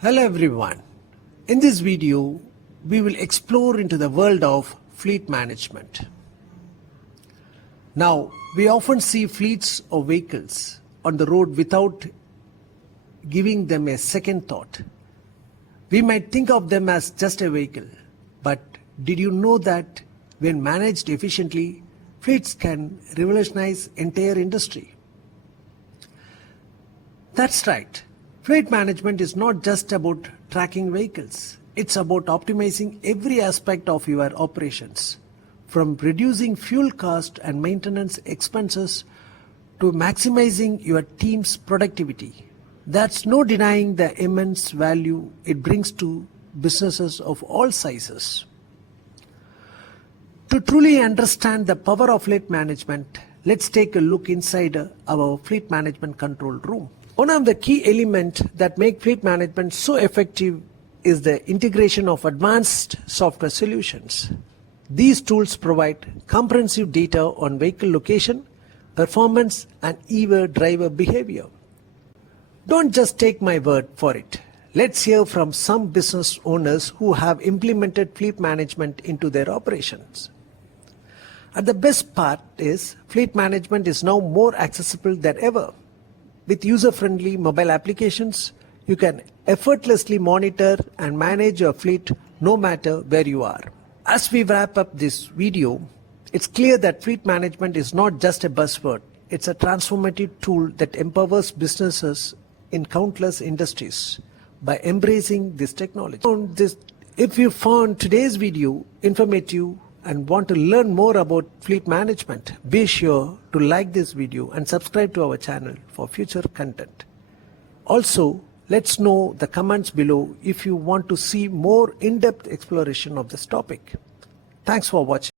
Hello everyone. In this video, we will explore into the world of fleet management. Now, we often see fleets of vehicles on the road without giving them a second thought. We might think of them as just a vehicle, but did you know that when managed efficiently, fleets can revolutionize entire industry? That's right. Fleet management is not just about tracking vehicles. It's about optimizing every aspect of your operations, from reducing fuel cost and maintenance expenses to maximizing your team's productivity. There's no denying the immense value it brings to businesses of all sizes. To truly understand the power of fleet management, let's take a look inside our fleet management control room. One of the key elements that make fleet management so effective is the integration of advanced software solutions. These tools provide comprehensive data on vehicle location, performance, and even driver behavior. Don't just take my word for it. Let's hear from some business owners who have implemented fleet management into their operations. And the best part is, fleet management is now more accessible than ever. With user-friendly mobile applications, you can effortlessly monitor and manage your fleet no matter where you are. As we wrap up this video, it's clear that fleet management is not just a buzzword. It's a transformative tool that empowers businesses in countless industries by embracing this technology. If you found today's video informative and want to learn more about fleet management, be sure to like this video and subscribe to our channel for future content. Also, let's know the comments below if you want to see more in-depth exploration of this topic. Thanks for watching.